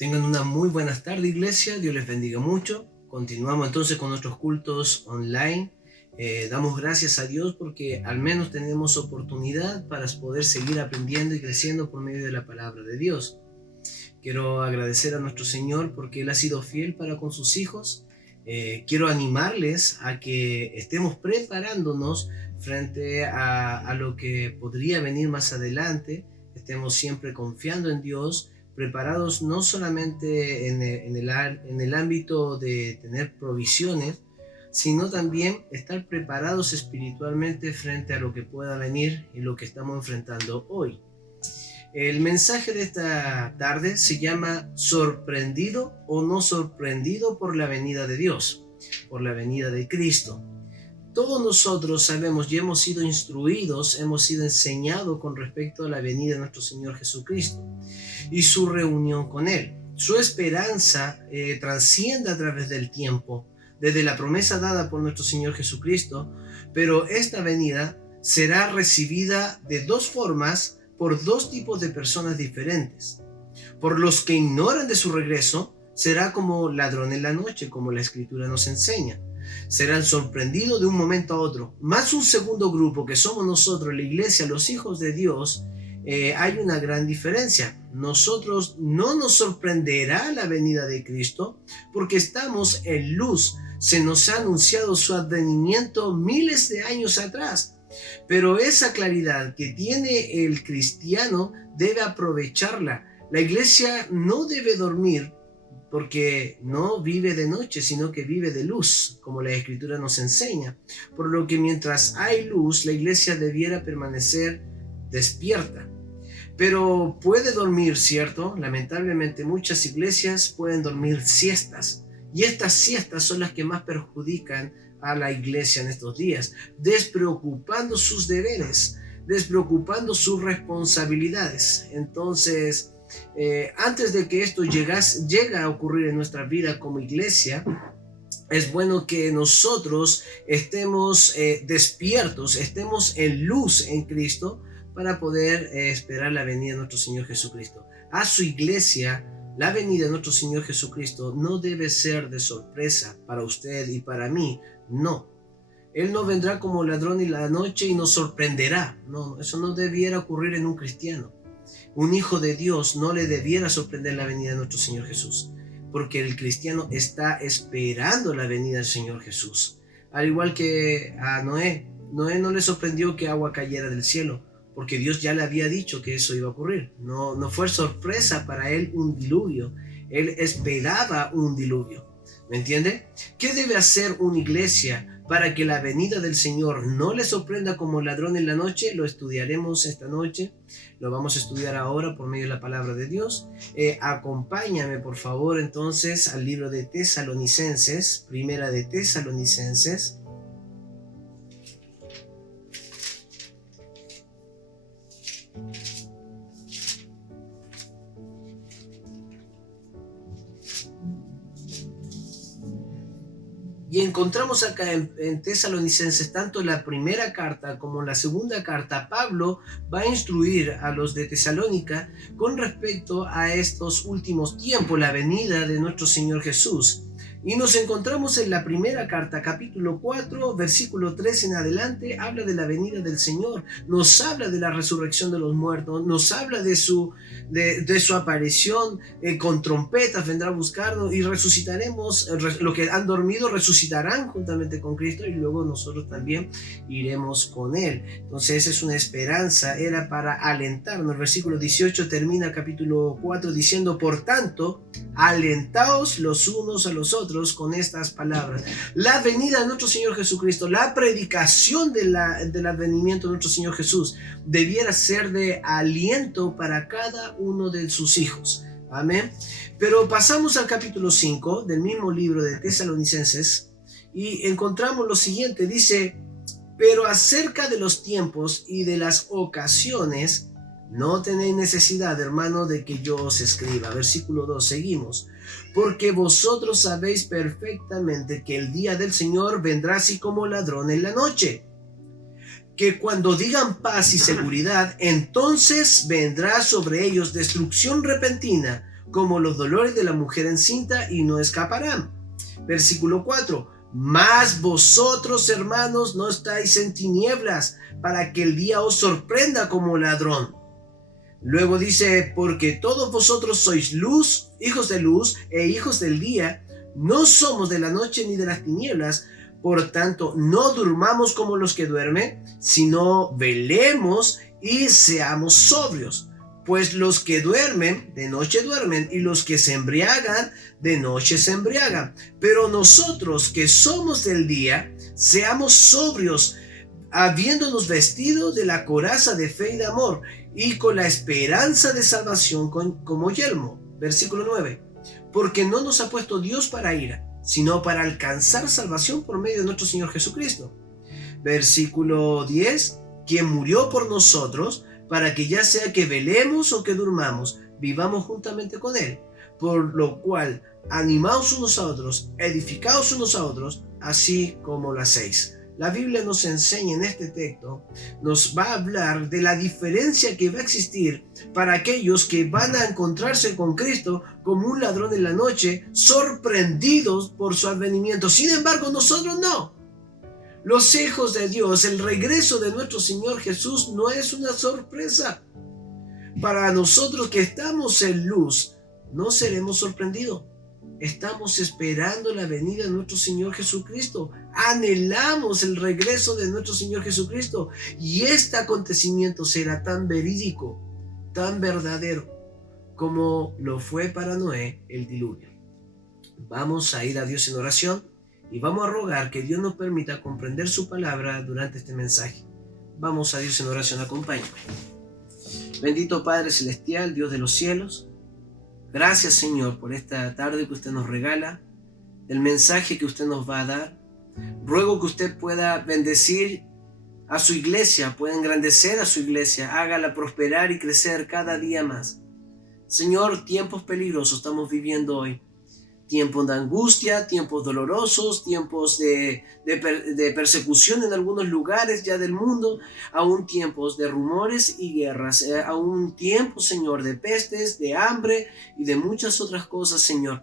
Tengan una muy buenas tardes, iglesia. Dios les bendiga mucho. Continuamos entonces con nuestros cultos online. Damos gracias a Dios porque al menos tenemos oportunidad para poder seguir aprendiendo y creciendo por medio de la palabra de Dios. Quiero agradecer a nuestro Señor porque Él ha sido fiel para con sus hijos. Quiero animarles a que estemos preparándonos frente a lo que podría venir más adelante. Estemos siempre confiando en Dios, preparados no solamente en el ámbito de tener provisiones, sino también estar preparados espiritualmente frente a lo que pueda venir y lo que estamos enfrentando hoy. El mensaje de esta tarde se llama ¿sorprendido o no sorprendido por la venida de Dios, por la venida de Cristo? Todos nosotros sabemos y hemos sido instruidos, hemos sido enseñados con respecto a la venida de nuestro Señor Jesucristo y su reunión con Él. Su esperanza trasciende a través del tiempo, desde la promesa dada por nuestro Señor Jesucristo, pero esta venida será recibida de dos formas por dos tipos de personas diferentes. Por los que ignoran de su regreso, será como ladrón en la noche, como la Escritura nos enseña. Serán sorprendidos de un momento a otro. Más un segundo grupo, que somos nosotros, la iglesia, los hijos de Dios, hay una gran diferencia. Nosotros no nos sorprenderá la venida de Cristo porque estamos en luz. Se nos ha anunciado su advenimiento miles de años atrás. Pero esa claridad que tiene el cristiano debe aprovecharla. La iglesia no debe dormir porque no vive de noche, sino que vive de luz, como la Escritura nos enseña. Por lo que mientras hay luz, la iglesia debiera permanecer despierta. Pero puede dormir, ¿cierto? Lamentablemente muchas iglesias pueden dormir siestas. Y estas siestas son las que más perjudican a la iglesia en estos días, despreocupando sus deberes, despreocupando sus responsabilidades. Entonces, antes de que esto llegue a ocurrir en nuestra vida como iglesia, es bueno que nosotros estemos despiertos, estemos en luz en Cristo para poder esperar la venida de nuestro Señor Jesucristo. A su iglesia, la venida de nuestro Señor Jesucristo no debe ser de sorpresa para usted y para mí, no. Él no vendrá como ladrón en la noche y nos sorprenderá. No, eso no debiera ocurrir en un cristiano. Un hijo de Dios no le debiera sorprender la venida de nuestro Señor Jesús, porque el cristiano está esperando la venida del Señor Jesús. Al igual que a Noé no le sorprendió que agua cayera del cielo, porque Dios ya le había dicho que eso iba a ocurrir. No fue sorpresa para él un diluvio. Él esperaba un diluvio. ¿Me entiende? ¿Qué debe hacer una iglesia para que la venida del Señor no le sorprenda como ladrón en la noche? Lo estudiaremos esta noche. Lo vamos a estudiar ahora por medio de la palabra de Dios. Acompáñame, por favor, entonces al libro de Tesalonicenses, primera de Tesalonicenses. Y encontramos acá en Tesalonicenses, tanto la primera carta como la segunda carta, Pablo va a instruir a los de Tesalónica con respecto a estos últimos tiempos, la venida de nuestro Señor Jesús. Y nos encontramos en la primera carta, capítulo 4, versículo 3 en adelante, habla de la venida del Señor, nos habla de la resurrección de los muertos, nos habla de su aparición, con trompetas vendrá a buscarnos y resucitaremos, los que han dormido resucitarán juntamente con Cristo y luego nosotros también iremos con Él. Entonces esa es una esperanza, era para alentarnos. El versículo 18 termina capítulo 4 diciendo: por tanto, alentaos los unos a los otros con estas palabras. La venida de nuestro Señor Jesucristo, la predicación del advenimiento de nuestro Señor Jesús debiera ser de aliento para cada uno de sus hijos. Amén. Pero pasamos al capítulo 5 del mismo libro de Tesalonicenses y encontramos lo siguiente. Dice: pero acerca de los tiempos y de las ocasiones no tenéis necesidad, hermano, de que yo os escriba. Versículo 2, seguimos. Porque vosotros sabéis perfectamente que el día del Señor vendrá así como ladrón en la noche. Que cuando digan paz y seguridad, entonces vendrá sobre ellos destrucción repentina, como los dolores de la mujer encinta y no escaparán. Versículo 4. Mas vosotros, hermanos, no estáis en tinieblas, para que el día os sorprenda como ladrón. Luego dice, porque todos vosotros sois luz, hijos de luz e hijos del día, no somos de la noche ni de las tinieblas. Por tanto, no durmamos como los que duermen, sino velemos y seamos sobrios. Pues los que duermen, de noche duermen, y los que se embriagan, de noche se embriagan. Pero nosotros que somos del día, seamos sobrios, habiéndonos vestido de la coraza de fe y de amor, y con la esperanza de salvación como yelmo. Versículo 9. Porque no nos ha puesto Dios para ira, sino para alcanzar salvación por medio de nuestro Señor Jesucristo. Versículo 10. Quien murió por nosotros, para que ya sea que velemos o que durmamos, vivamos juntamente con Él. Por lo cual, animaos unos a otros, edificaos unos a otros, así como lo hacéis. La Biblia nos enseña en este texto, nos va a hablar de la diferencia que va a existir para aquellos que van a encontrarse con Cristo como un ladrón en la noche, sorprendidos por su advenimiento. Sin embargo, nosotros no. Los hijos de Dios, el regreso de nuestro Señor Jesús no es una sorpresa. Para nosotros que estamos en luz, no seremos sorprendidos. Estamos esperando la venida de nuestro Señor Jesucristo. Anhelamos el regreso de nuestro Señor Jesucristo. Y este acontecimiento será tan verídico, tan verdadero, como lo fue para Noé el diluvio. Vamos a ir a Dios en oración y vamos a rogar que Dios nos permita comprender su palabra durante este mensaje. Vamos a Dios en oración, acompáñame. Bendito Padre Celestial, Dios de los cielos, gracias Señor por esta tarde que usted nos regala, el mensaje que usted nos va a dar. Ruego que usted pueda bendecir a su iglesia, pueda engrandecer a su iglesia, hágala prosperar y crecer cada día más. Señor, tiempos peligrosos estamos viviendo hoy. Tiempos de angustia, tiempos dolorosos, tiempos de persecución en algunos lugares ya del mundo, aún tiempos de rumores y guerras, aún tiempos, Señor, de pestes, de hambre y de muchas otras cosas, Señor.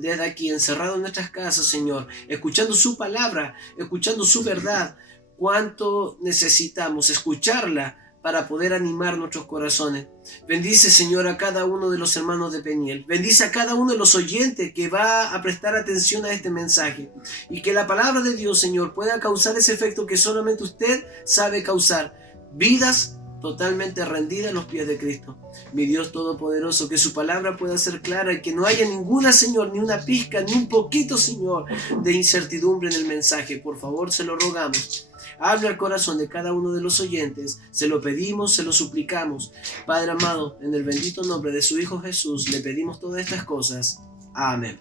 Desde aquí, encerrado en nuestras casas, Señor, escuchando su palabra, escuchando su verdad, cuánto necesitamos escucharla para poder animar nuestros corazones. Bendice, Señor, a cada uno de los hermanos de Peniel. Bendice a cada uno de los oyentes que va a prestar atención a este mensaje. Y que la palabra de Dios, Señor, pueda causar ese efecto que solamente usted sabe causar. Vidas totalmente rendidas a los pies de Cristo. Mi Dios Todopoderoso, que su palabra pueda ser clara y que no haya ninguna, Señor, ni una pizca, ni un poquito, Señor, de incertidumbre en el mensaje. Por favor, se lo rogamos. Habla al corazón de cada uno de los oyentes. Se lo pedimos, se lo suplicamos. Padre amado, en el bendito nombre de su Hijo Jesús, le pedimos todas estas cosas. Amén.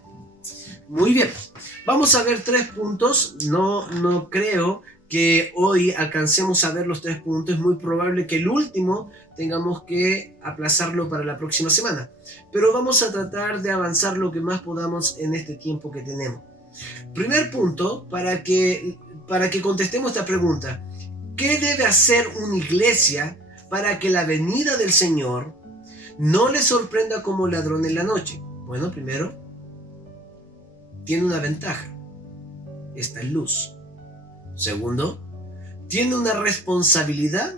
Muy bien. Vamos a ver 3 puntos. No creo que hoy alcancemos a ver los 3 puntos. Es muy probable que el último tengamos que aplazarlo para la próxima semana. Pero vamos a tratar de avanzar lo que más podamos en este tiempo que tenemos. Primer punto, para que contestemos esta pregunta: ¿qué debe hacer una iglesia para que la venida del Señor no le sorprenda como ladrón en la noche? Bueno, primero, tiene una ventaja: está en luz. Segundo, tiene una responsabilidad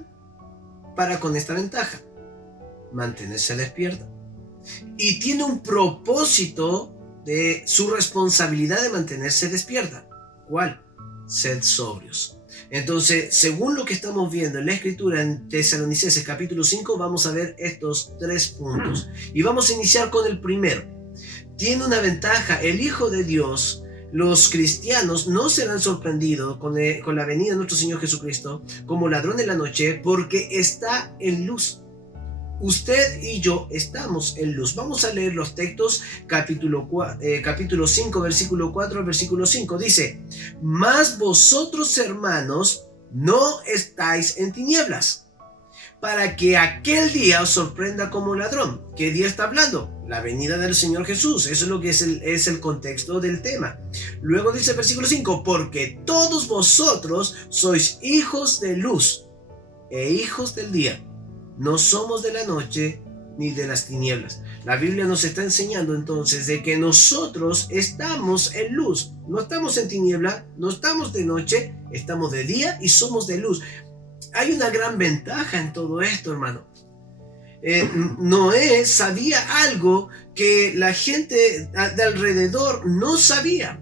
para con esta ventaja: mantenerse despierta. Y tiene un propósito de su responsabilidad de mantenerse despierta. ¿Cuál? Sed sobrios. Entonces, según lo que estamos viendo en la escritura en Tesalonicenses capítulo 5, vamos a ver estos 3 puntos. Y vamos a iniciar con el primero. Tiene una ventaja: el Hijo de Dios, los cristianos, no serán sorprendidos con la venida de nuestro Señor Jesucristo como ladrón en la noche, porque está en luz. Usted y yo estamos en luz. Vamos a leer los textos, capítulo 5, versículo 4 al versículo 5. Dice: mas vosotros, hermanos, no estáis en tinieblas, para que aquel día os sorprenda como ladrón. ¿Qué día está hablando? La venida del Señor Jesús. Eso es lo que es el contexto del tema. Luego dice el versículo 5: porque todos vosotros sois hijos de luz e hijos del día. No somos de la noche ni de las tinieblas. La Biblia nos está enseñando entonces de que nosotros estamos en luz, no estamos en tiniebla, no estamos de noche, estamos de día y somos de luz. Hay una gran ventaja en todo esto, hermano. Noé sabía algo que la gente de alrededor no sabía.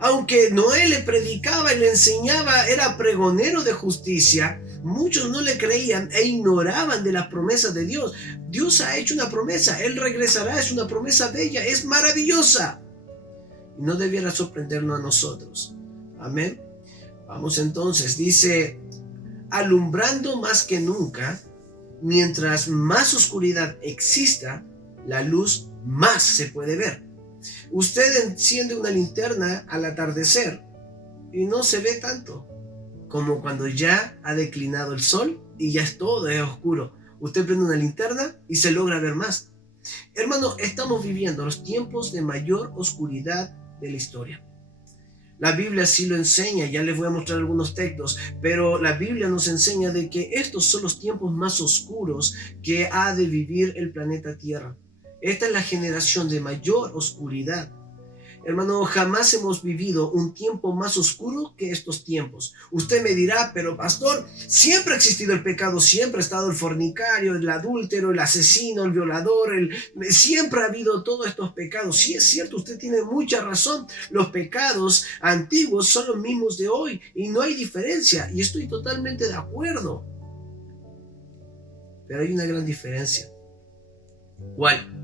Aunque Noé le predicaba y le enseñaba, era pregonero de justicia, muchos no le creían e ignoraban de las promesas de Dios. Dios ha hecho una promesa, Él regresará, es una promesa bella, es maravillosa. Y no debiera sorprendernos a nosotros. Amén. Vamos entonces, dice, alumbrando más que nunca, mientras más oscuridad exista, la luz más se puede ver. Usted enciende una linterna al atardecer y no se ve tanto como cuando ya ha declinado el sol y ya todo es oscuro. Usted prende una linterna y se logra ver más. Hermano, estamos viviendo los tiempos de mayor oscuridad de la historia. La Biblia sí lo enseña, ya les voy a mostrar algunos textos, pero la Biblia nos enseña de que estos son los tiempos más oscuros que ha de vivir el planeta Tierra. Esta es la generación de mayor oscuridad. Hermano, jamás hemos vivido un tiempo más oscuro que estos tiempos. Usted me dirá, pero pastor, siempre ha existido el pecado, siempre ha estado el fornicario, el adúltero, el asesino, el violador, siempre ha habido todos estos pecados. Sí, es cierto, usted tiene mucha razón. Los pecados antiguos son los mismos de hoy y no hay diferencia, y estoy totalmente de acuerdo. Pero hay una gran diferencia. ¿Cuál?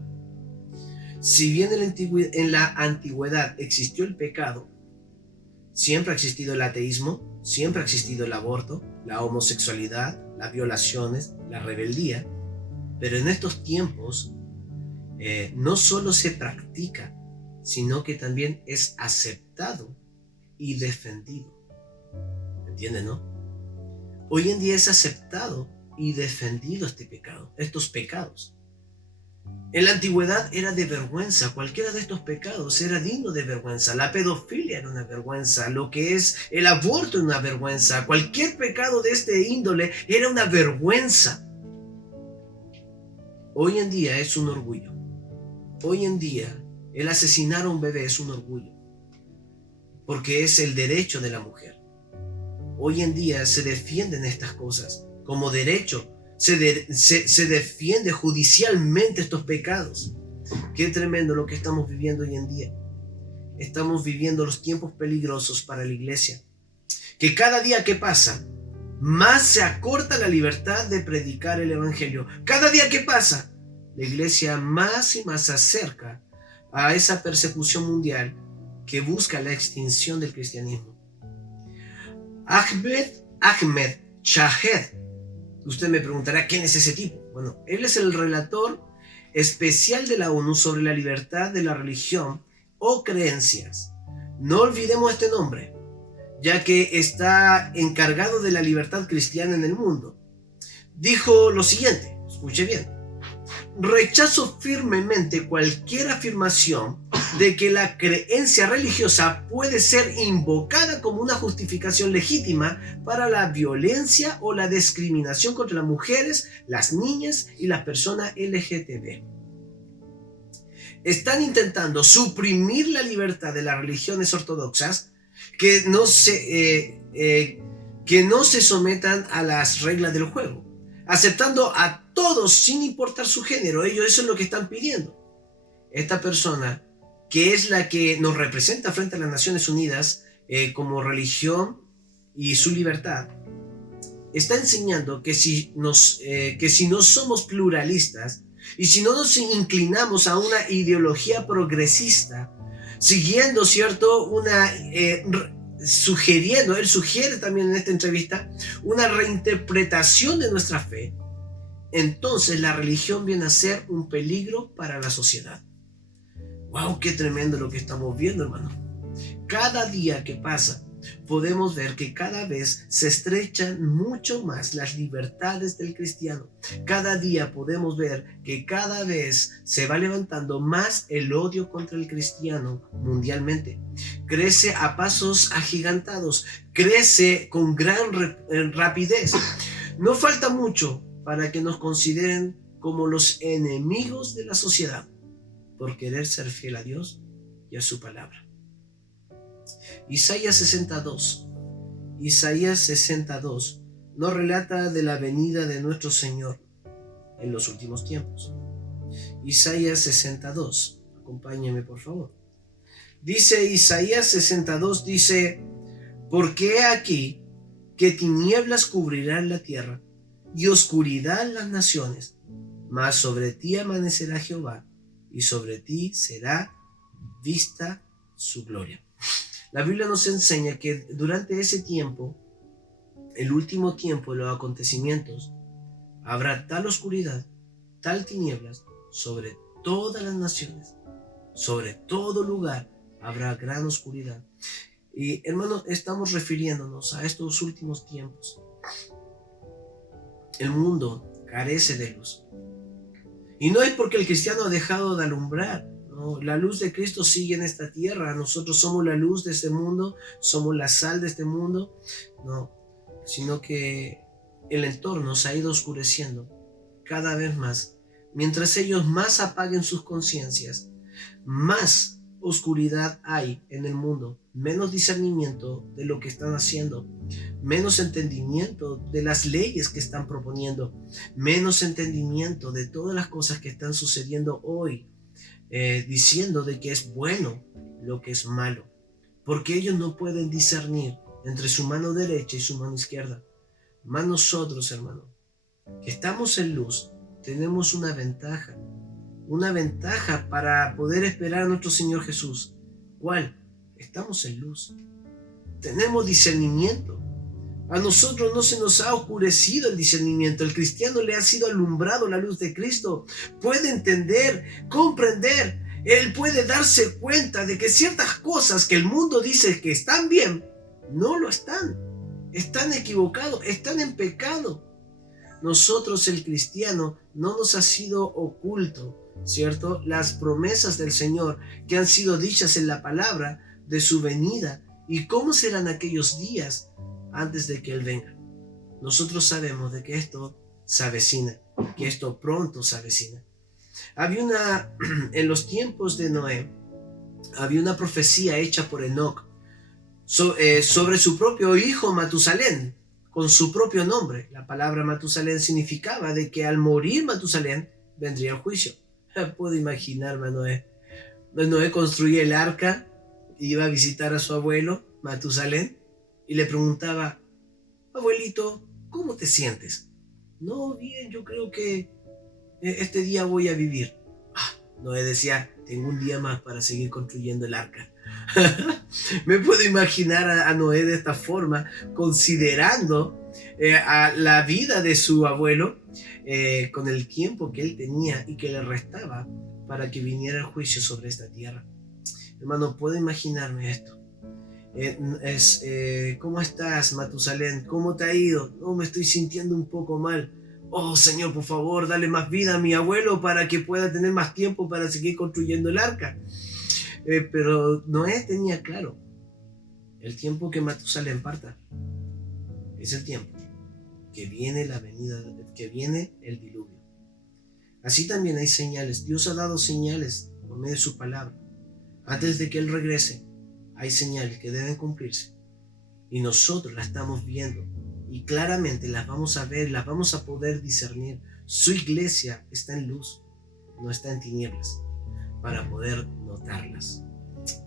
Si bien en la antigüedad existió el pecado, siempre ha existido el ateísmo, siempre ha existido el aborto, la homosexualidad, las violaciones, la rebeldía, pero en estos tiempos no solo se practica, sino que también es aceptado y defendido. ¿Entienden, no? Hoy en día es aceptado y defendido este pecado, estos pecados. En la antigüedad era de vergüenza, cualquiera de estos pecados era digno de vergüenza. La pedofilia era una vergüenza, lo que es el aborto era una vergüenza, cualquier pecado de este índole era una vergüenza. Hoy en día es un orgullo. Hoy en día el asesinar a un bebé es un orgullo, porque es el derecho de la mujer. Hoy en día se defienden estas cosas como derecho. Se defiende judicialmente estos pecados. Qué tremendo lo que estamos viviendo hoy en día. Estamos viviendo los tiempos peligrosos para la iglesia. Que cada día que pasa, más se acorta la libertad de predicar el evangelio. Cada día que pasa, la iglesia más y más se acerca a esa persecución mundial que busca la extinción del cristianismo. Ahmed Shahed. Usted me preguntará, ¿quién es ese tipo? Bueno, él es el relator especial de la ONU sobre la libertad de la religión o creencias. No olvidemos este nombre, ya que está encargado de la libertad cristiana en el mundo. Dijo lo siguiente, escuche bien: rechazo firmemente cualquier afirmación de que la creencia religiosa puede ser invocada como una justificación legítima para la violencia o la discriminación contra las mujeres, las niñas y las personas LGTB. Están intentando suprimir la libertad de las religiones ortodoxas que no se sometan a las reglas del juego, aceptando a todos sin importar su género. Ellos eso es lo que están pidiendo. Esta persona, que es la que nos representa frente a las Naciones Unidas como religión y su libertad, está enseñando que si no somos pluralistas y si no nos inclinamos a una ideología progresista, siguiendo, ¿cierto?, sugiriendo, él sugiere también en esta entrevista, una reinterpretación de nuestra fe, entonces la religión viene a ser un peligro para la sociedad. ¡Wow! ¡Qué tremendo lo que estamos viendo, hermano! Cada día que pasa, podemos ver que cada vez se estrechan mucho más las libertades del cristiano. Cada día podemos ver que cada vez se va levantando más el odio contra el cristiano mundialmente. Crece a pasos agigantados, crece con gran rapidez. No falta mucho para que nos consideren como los enemigos de la sociedad por querer ser fiel a Dios y a su palabra. Isaías 62 nos relata de la venida de nuestro Señor en los últimos tiempos. Isaías 62, acompáñeme por favor. Dice Isaías 62, dice: porque he aquí que tinieblas cubrirán la tierra y oscuridad las naciones, mas sobre ti amanecerá Jehová y sobre ti será vista su gloria. La Biblia nos enseña que durante ese tiempo, el último tiempo de los acontecimientos, habrá tal oscuridad, tal tinieblas sobre todas las naciones, sobre todo lugar habrá gran oscuridad. Y hermanos, estamos refiriéndonos a estos últimos tiempos. El mundo carece de luz. Y no es porque el cristiano ha dejado de alumbrar. No, la luz de Cristo sigue en esta tierra. Nosotros somos la luz de este mundo, somos la sal de este mundo. No, sino que el entorno se ha ido oscureciendo cada vez más. Mientras ellos más apaguen sus conciencias, más oscuridad hay en el mundo, menos discernimiento de lo que están haciendo, menos entendimiento de las leyes que están proponiendo, menos entendimiento de todas las cosas que están sucediendo hoy, diciendo de que es bueno lo que es malo, porque ellos no pueden discernir entre su mano derecha y su mano izquierda. Más nosotros, hermano, que estamos en luz, tenemos una ventaja para poder esperar a nuestro Señor Jesús. ¿Cuál? Estamos en luz. Tenemos discernimiento. A nosotros no se nos ha oscurecido el discernimiento. El cristiano le ha sido alumbrado la luz de Cristo. Puede entender, comprender. Él puede darse cuenta de que ciertas cosas que el mundo dice que están bien, no lo están. Están equivocados, están en pecado. Nosotros, el cristiano, no nos ha sido oculto, ¿cierto? Las promesas del Señor que han sido dichas en la palabra de su venida y cómo serán aquellos días antes de que Él venga. Nosotros sabemos de que esto se avecina, que esto pronto se avecina. En los tiempos de Noé, había una profecía hecha por Enoc sobre su propio hijo Matusalén, con su propio nombre. La palabra Matusalén significaba de que al morir Matusalén vendría el juicio. Puedo imaginarme a Noé. Noé construía el arca, iba a visitar a su abuelo Matusalén y le preguntaba: abuelito, ¿cómo te sientes? No, bien, yo creo que este día voy a vivir. Noé decía: tengo un día más para seguir construyendo el arca. Me puedo imaginar a Noé de esta forma, considerando a la vida de su abuelo con el tiempo que él tenía y que le restaba para que viniera el juicio sobre esta tierra. Hermano, puedo imaginarme esto. ¿Cómo estás, Matusalén? ¿Cómo te ha ido? No, me estoy sintiendo un poco mal. Oh, Señor, por favor, dale más vida a mi abuelo para que pueda tener más tiempo para seguir construyendo el arca. Pero Noé tenía claro, el tiempo que Matusalén parta es el tiempo que viene la venida, que viene el diluvio. Así también hay señales. Dios ha dado señales por medio de su palabra. Antes de que Él regrese, hay señales que deben cumplirse. Y nosotros las estamos viendo. Y claramente las vamos a ver, las vamos a poder discernir. Su iglesia está en luz, no está en tinieblas, para poder notarlas.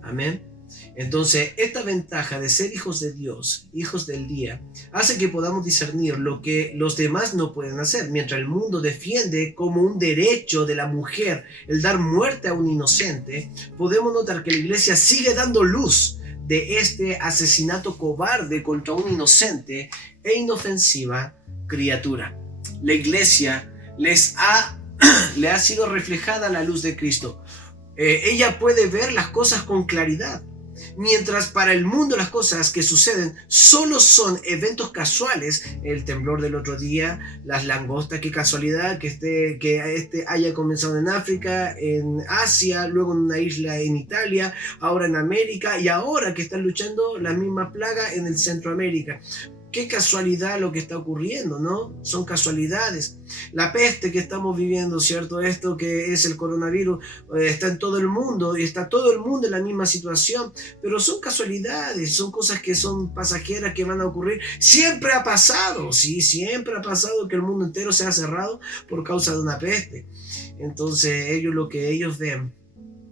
Amén. Entonces, esta ventaja de ser hijos de Dios, hijos del día, hace que podamos discernir lo que los demás no pueden hacer. Mientras el mundo defiende como un derecho de la mujer el dar muerte a un inocente, podemos notar que la iglesia sigue dando luz de este asesinato cobarde contra un inocente e inofensiva criatura. La iglesia le ha sido reflejada la luz de Cristo. Ella puede ver las cosas con claridad. Mientras para el mundo las cosas que suceden solo son eventos casuales, el temblor del otro día, las langostas, qué casualidad que haya comenzado en África, en Asia, luego en una isla en Italia, ahora en América y ahora que están luchando la misma plaga en el Centroamérica. qué casualidad lo que está ocurriendo, ¿no? Son casualidades. La peste que estamos viviendo, ¿cierto? Esto que es el coronavirus, está en todo el mundo y está todo el mundo en la misma situación, pero son casualidades, son cosas que son pasajeras que van a ocurrir. Siempre ha pasado, sí, siempre ha pasado que el mundo entero se ha cerrado por causa de una peste. Entonces lo que ellos ven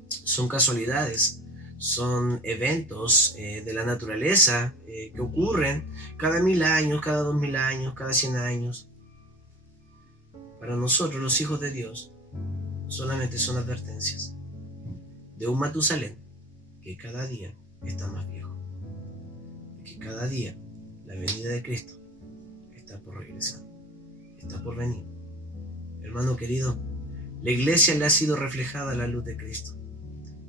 son casualidades, son eventos de la naturaleza que ocurren cada 1000 años, cada 2000 años, cada 100 años. Para nosotros, los hijos de Dios, solamente son advertencias de un Matusalén que cada día está más viejo, que cada día la venida de Cristo está por regresar, está por venir. Hermano querido, la iglesia le ha sido reflejada la luz de Cristo.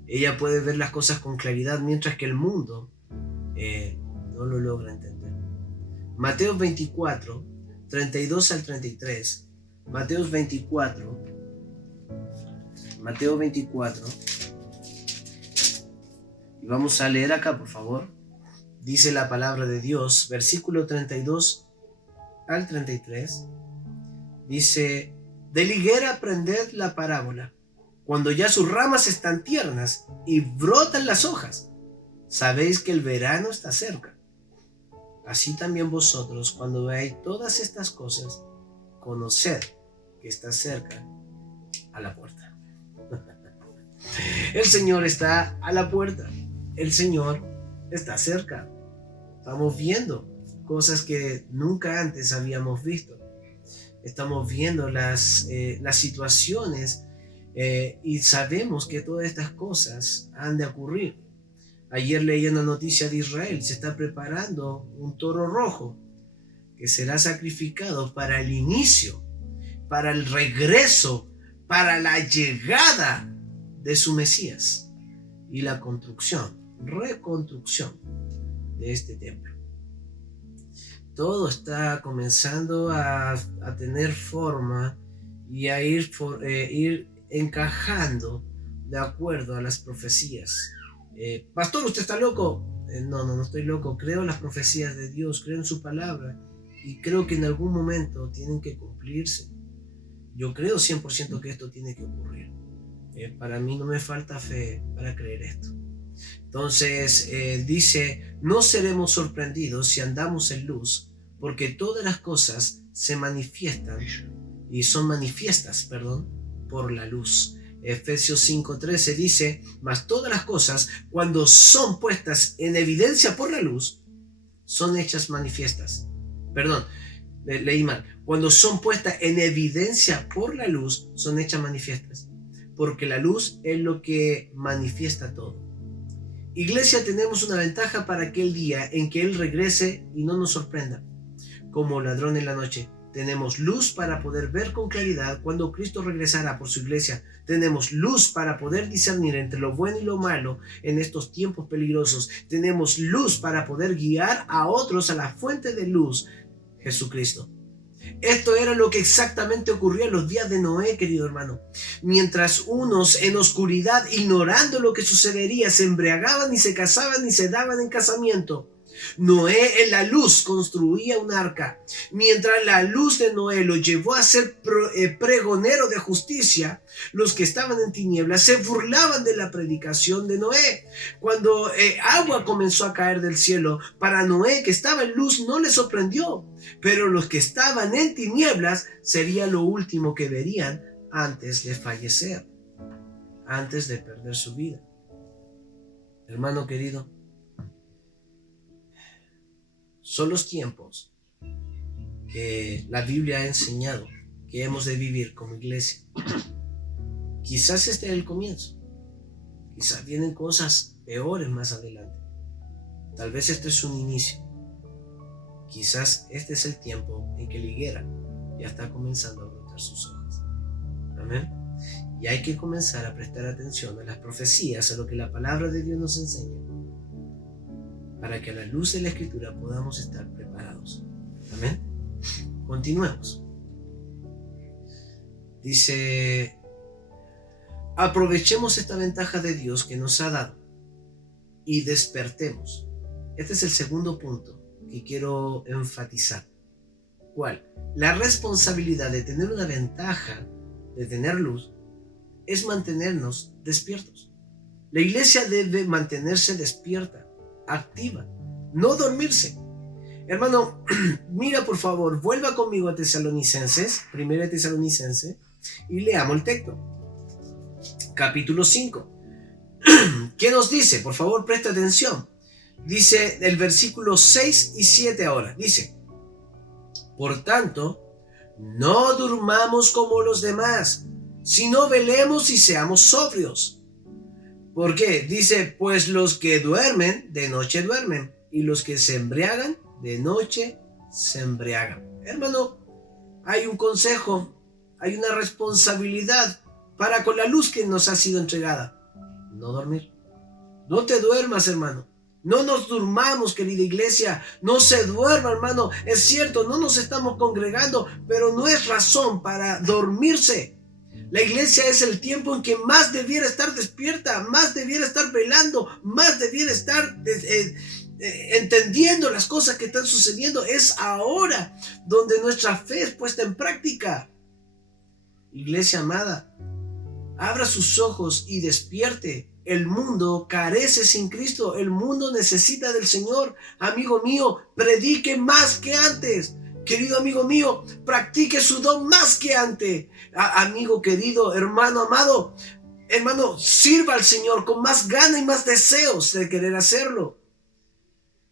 Ella puede ver las cosas con claridad, mientras que el mundo no lo logra entender. Mateo 24, 32 al 33. Mateo 24. Y vamos a leer acá, por favor. Dice la palabra de Dios, versículo 32 al 33. Dice: de la higuera aprended la parábola. Cuando ya sus ramas están tiernas y brotan las hojas, sabéis que el verano está cerca. Así también vosotros, cuando veáis todas estas cosas, conoced que está cerca a la puerta. El Señor está a la puerta. El Señor está cerca. Estamos viendo cosas que nunca antes habíamos visto. Estamos viendo las situaciones y sabemos que todas estas cosas han de ocurrir. Ayer leí una noticia de Israel: se está preparando un toro rojo que será sacrificado para el inicio, para el regreso, para la llegada de su Mesías y la reconstrucción de este templo. Todo está comenzando a tener forma y a ir encajando de acuerdo a las profecías. Pastor, ¿usted está loco? No estoy loco. Creo en las profecías de Dios, creo en su palabra y creo que en algún momento tienen que cumplirse. Yo creo 100% que esto tiene que ocurrir. Para mí no me falta fe para creer esto. Entonces dice: no seremos sorprendidos si andamos en luz, porque todas las cosas se manifiestan y son manifiestas, por la luz. Efesios 5:13 dice: mas todas las cosas, cuando son puestas en evidencia por la luz, son hechas manifiestas. Leí mal. Cuando son puestas en evidencia por la luz, son hechas manifiestas, porque la luz es lo que manifiesta todo. Iglesia, tenemos una ventaja para aquel día en que Él regrese y no nos sorprenda como ladrón en la noche. Tenemos luz para poder ver con claridad cuando Cristo regresará por su iglesia. Tenemos luz para poder discernir entre lo bueno y lo malo en estos tiempos peligrosos. Tenemos luz para poder guiar a otros a la fuente de luz, Jesucristo. Esto era lo que exactamente ocurría en los días de Noé, querido hermano. Mientras unos en oscuridad, ignorando lo que sucedería, se embriagaban y se casaban y se daban en casamiento, Noé en la luz construía un arca. Mientras la luz de Noé lo llevó a ser pregonero de justicia, los que estaban en tinieblas se burlaban de la predicación de Noé. Cuando agua comenzó a caer del cielo, para Noé, que estaba en luz, no le sorprendió, pero los que estaban en tinieblas sería lo último que verían antes de fallecer, antes de perder su vida. Hermano querido, son los tiempos que la Biblia ha enseñado que hemos de vivir como iglesia. Quizás este es el comienzo. Quizás vienen cosas peores más adelante. Tal vez este es un inicio. Quizás este es el tiempo en que la higuera ya está comenzando a brotar sus hojas. Amén. Y hay que comenzar a prestar atención a las profecías, a lo que la palabra de Dios nos enseña, para que a la luz de la Escritura podamos estar preparados. Amén. Continuemos. Dice: aprovechemos esta ventaja de Dios que nos ha dado y despertemos. Este es el segundo punto que quiero enfatizar. ¿Cuál? La responsabilidad de tener una ventaja, de tener luz, es mantenernos despiertos. La iglesia debe mantenerse despierta, activa, no dormirse. Hermano, mira por favor, vuelva conmigo a Tesalonicenses, 1 Tesalonicenses, y leamos el texto. Capítulo 5. ¿Qué nos dice? Por favor, presta atención. Dice el versículo 6 y 7 ahora. Dice: por tanto, no durmamos como los demás, sino velemos y seamos sobrios. ¿Por qué? Dice, pues los que duermen, de noche duermen, y los que se embriagan, de noche se embriagan. Hermano, hay un consejo, hay una responsabilidad para con la luz que nos ha sido entregada. No dormir. No te duermas, hermano. No nos durmamos, querida iglesia. No se duerma, hermano. Es cierto, no nos estamos congregando, pero no es razón para dormirse. La iglesia es el tiempo en que más debiera estar despierta, más debiera estar velando, más debiera estar entendiendo las cosas que están sucediendo. Es ahora donde nuestra fe es puesta en práctica. Iglesia amada, abra sus ojos y despierte. El mundo carece sin Cristo. El mundo necesita del Señor. Amigo mío, predique más que antes. Querido amigo mío, practique su don más que antes. Amigo querido, hermano amado, hermano, sirva al Señor con más ganas y más deseos de querer hacerlo.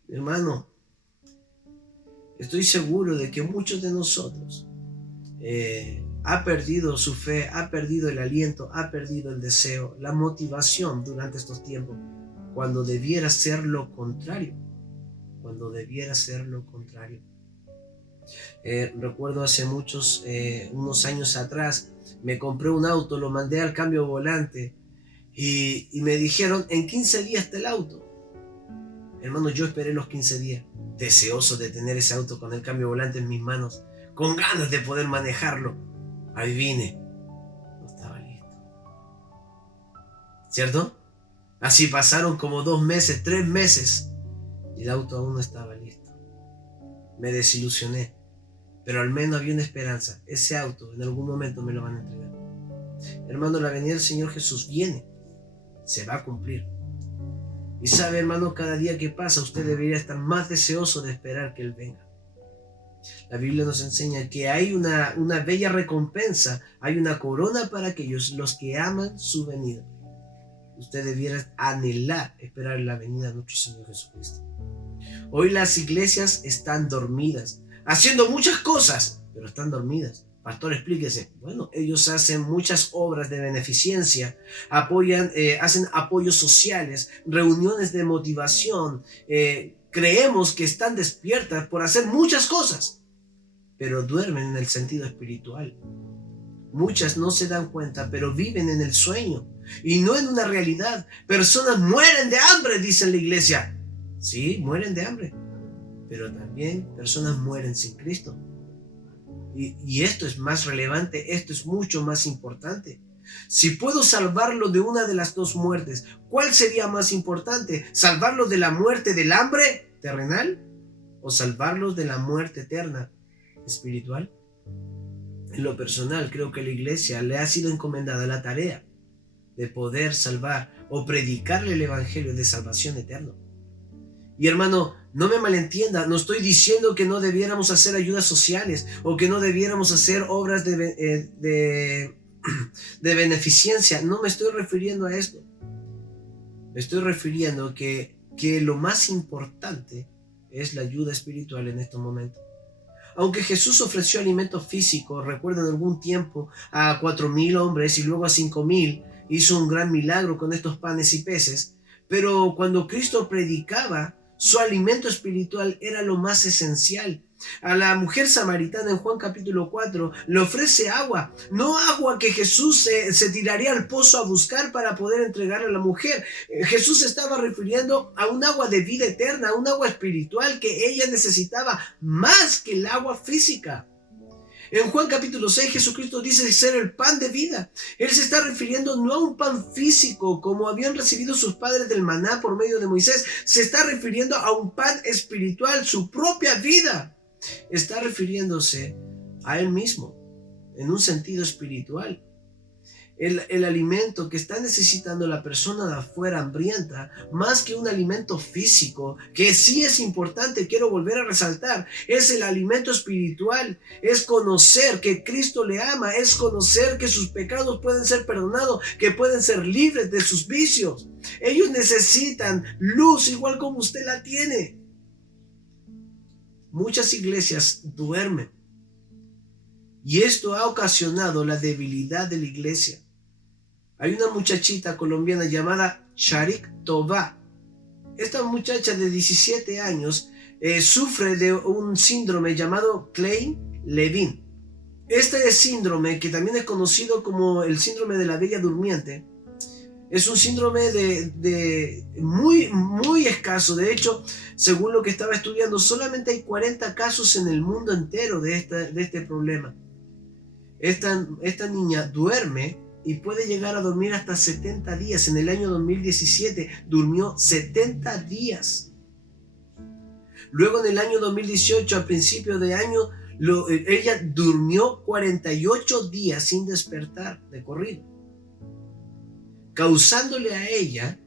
Hermano, estoy seguro de que muchos de nosotros ha perdido su fe, ha perdido el aliento, ha perdido el deseo, la motivación durante estos tiempos, cuando debiera ser lo contrario. Cuando debiera ser lo contrario. Recuerdo hace unos años atrás, me compré un auto, lo mandé al cambio volante y me dijeron, en 15 días está el auto. Hermano, yo esperé los 15 días, deseoso de tener ese auto con el cambio volante en mis manos, con ganas de poder manejarlo. Ahí vine, no estaba listo. ¿Cierto? Así pasaron como 2 meses, 3 meses y el auto aún no estaba listo. Me desilusioné, pero al menos había una esperanza. Ese auto en algún momento me lo van a entregar. Hermano, la venida del Señor Jesús viene, se va a cumplir. Y sabe, hermano, cada día que pasa usted debería estar más deseoso de esperar que Él venga. La Biblia nos enseña que hay una bella recompensa, hay una corona para aquellos los que aman su venida. Usted debiera anhelar esperar la venida de nuestro Señor Jesucristo. Hoy las iglesias están dormidas, haciendo muchas cosas, pero están dormidas. Pastor, explíquese. Bueno, ellos hacen muchas obras de beneficencia, hacen apoyos sociales, reuniones de motivación. Creemos que están despiertas por hacer muchas cosas, pero duermen en el sentido espiritual. Muchas no se dan cuenta, pero viven en el sueño y no en una realidad. Personas mueren de hambre, dice la iglesia. Sí, mueren de hambre, pero también personas mueren sin Cristo. Y esto es más relevante, esto es mucho más importante. Si puedo salvarlo de una de las dos muertes, ¿cuál sería más importante? ¿Salvarlo de la muerte del hambre terrenal o salvarlos de la muerte eterna espiritual? En lo personal, creo que a la iglesia le ha sido encomendada la tarea de poder salvar o predicarle el evangelio de salvación eterna. Y hermano, no me malentienda, no estoy diciendo que no debiéramos hacer ayudas sociales o que no debiéramos hacer obras de beneficencia. No me estoy refiriendo a esto. Me estoy refiriendo que lo más importante es la ayuda espiritual en estos momentos. Aunque Jesús ofreció alimento físico, recuerdo en algún tiempo a 4,000 hombres y luego a 5,000, hizo un gran milagro con estos panes y peces, pero cuando Cristo predicaba, su alimento espiritual era lo más esencial. A la mujer samaritana en Juan capítulo 4 le ofrece agua, no agua que Jesús se tiraría al pozo a buscar para poder entregar a la mujer. Jesús estaba refiriendo a un agua de vida eterna, a un agua espiritual que ella necesitaba más que el agua física. En Juan capítulo 6, Jesucristo dice ser el pan de vida. Él se está refiriendo no a un pan físico como habían recibido sus padres del maná por medio de Moisés. Se está refiriendo a un pan espiritual, su propia vida. Está refiriéndose a Él mismo en un sentido espiritual. El alimento que está necesitando la persona de afuera hambrienta, más que un alimento físico, que sí es importante, quiero volver a resaltar, es el alimento espiritual, es conocer que Cristo le ama, es conocer que sus pecados pueden ser perdonados, que pueden ser libres de sus vicios. Ellos necesitan luz igual como usted la tiene. Muchas iglesias duermen y esto ha ocasionado la debilidad de la iglesia. Hay una muchachita colombiana llamada Sharik Toba. Esta muchacha de 17 años sufre de un síndrome llamado Klein-Levin. Este síndrome, que también es conocido como el síndrome de la Bella Durmiente, es un síndrome muy escaso. De hecho, según lo que estaba estudiando, solamente hay 40 casos en el mundo entero de este problema. Esta niña duerme y puede llegar a dormir hasta 70 días. En el año 2017 durmió 70 días. Luego en el año 2018, a principio de año, ella durmió 48 días sin despertar de corrido, causándole a ella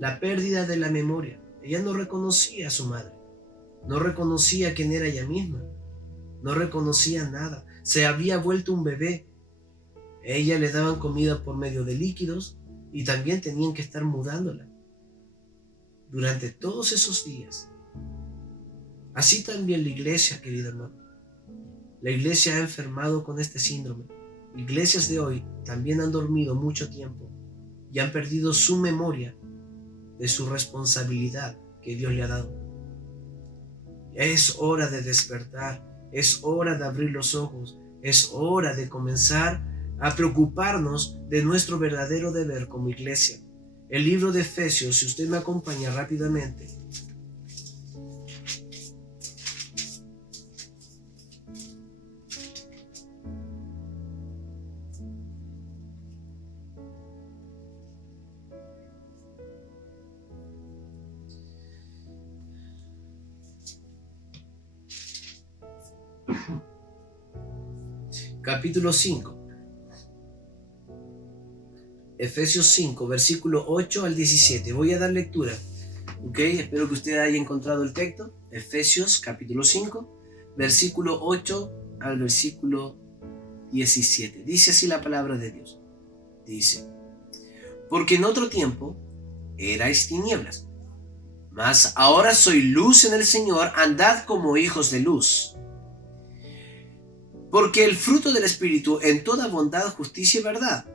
la pérdida de la memoria. Ella no reconocía a su madre, no reconocía quién era ella misma, no reconocía nada, se había vuelto un bebé. Ella le daban comida por medio de líquidos y también tenían que estar mudándola durante todos esos días. Así también la iglesia, querido hermano. La iglesia ha enfermado con este síndrome. Iglesias de hoy también han dormido mucho tiempo y han perdido su memoria de su responsabilidad que Dios le ha dado. Es hora de despertar, es hora de abrir los ojos, es hora de comenzar a preocuparnos de nuestro verdadero deber como iglesia. El libro de Efesios, si usted me acompaña rápidamente. Capítulo 5. Efesios 5, versículo 8 al 17. Voy a dar lectura. Espero que usted haya encontrado el texto. Efesios capítulo 5, versículo 8 al versículo 17. Dice así la palabra de Dios. Dice: porque en otro tiempo erais tinieblas, mas ahora soy luz en el Señor, andad como hijos de luz. Porque el fruto del Espíritu en toda bondad, justicia y verdad,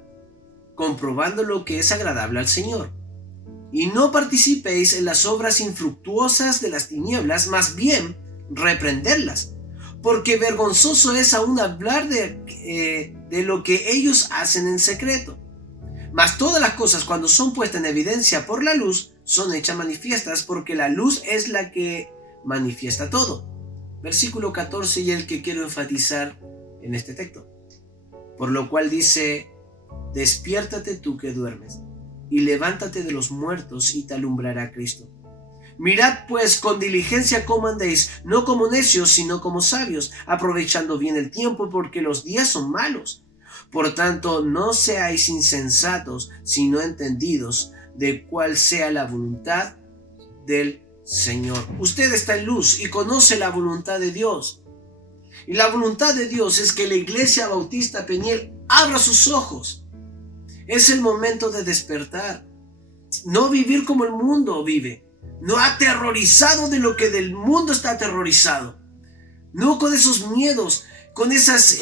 comprobando lo que es agradable al Señor. Y no participéis en las obras infructuosas de las tinieblas, más bien reprenderlas, porque vergonzoso es aún hablar de lo que ellos hacen en secreto. Mas todas las cosas, cuando son puestas en evidencia por la luz, son hechas manifiestas, porque la luz es la que manifiesta todo. Versículo 14, y el que quiero enfatizar en este texto. Por lo cual dice: despiértate tú que duermes, y levántate de los muertos, y te alumbrará Cristo. Mirad pues con diligencia cómo andéis, no como necios, sino como sabios, aprovechando bien el tiempo, porque los días son malos. Por tanto, no seáis insensatos, sino entendidos de cuál sea la voluntad del Señor. Usted está en luz y conoce la voluntad de Dios. Y la voluntad de Dios es que la Iglesia Bautista Peniel abra sus ojos. Es el momento de despertar. No vivir como el mundo vive. No aterrorizado de lo que del mundo está aterrorizado. No con esos miedos, con esos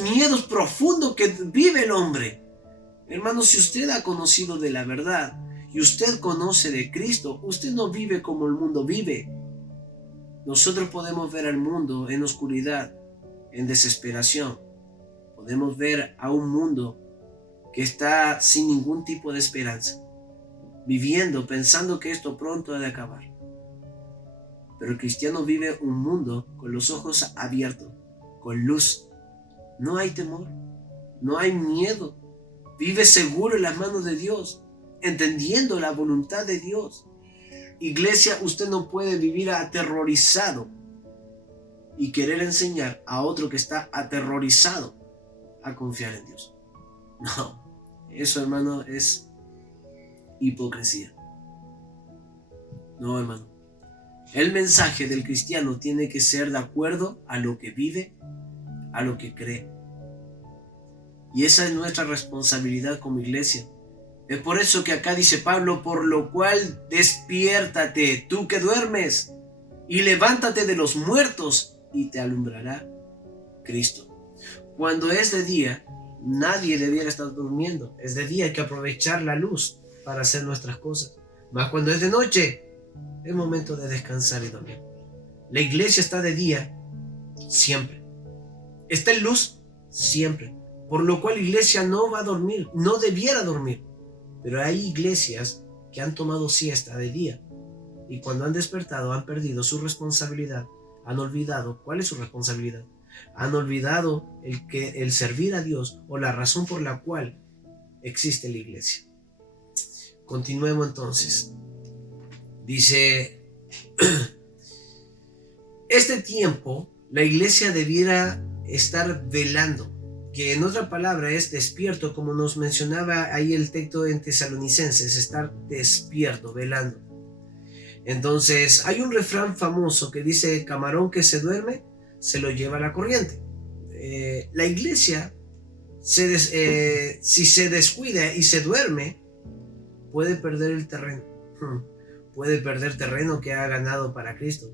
miedos profundos que vive el hombre. Hermano, si usted ha conocido de la verdad y usted conoce de Cristo, usted no vive como el mundo vive. Nosotros podemos ver al mundo en oscuridad, en desesperación. Podemos ver a un mundo que está sin ningún tipo de esperanza, viviendo, pensando que esto pronto ha de acabar. Pero el cristiano vive un mundo con los ojos abiertos, con luz. No hay temor, no hay miedo. Vive seguro en las manos de Dios, entendiendo la voluntad de Dios. Iglesia, usted no puede vivir aterrorizado y querer enseñar a otro que está aterrorizado a confiar en Dios. No, eso, hermano, es hipocresía. No, hermano. El mensaje del cristiano tiene que ser de acuerdo a lo que vive, a lo que cree. Y esa es nuestra responsabilidad como iglesia. Es por eso que acá dice Pablo, por lo cual despiértate, tú que duermes, y levántate de los muertos, y te alumbrará Cristo. Cuando es de día, nadie debiera estar durmiendo. Es de día, hay que aprovechar la luz para hacer nuestras cosas. Mas cuando es de noche, es momento de descansar y dormir. La iglesia está de día siempre. Está en luz siempre. Por lo cual la iglesia no va a dormir, no debiera dormir. Pero hay iglesias que han tomado siesta de día. Y cuando han despertado han perdido su responsabilidad. Han olvidado cuál es su responsabilidad. Han olvidado el servir a Dios o la razón por la cual existe la iglesia. Continuemos entonces. Dice, este tiempo la iglesia debiera estar velando, que en otra palabra es despierto, como nos mencionaba ahí el texto en Tesalonicenses, estar despierto, velando. Entonces hay un refrán famoso que dice, camarón que se duerme, se lo lleva la corriente. La iglesia, si se descuida y se duerme, puede perder el terreno. Puede perder terreno que ha ganado para Cristo.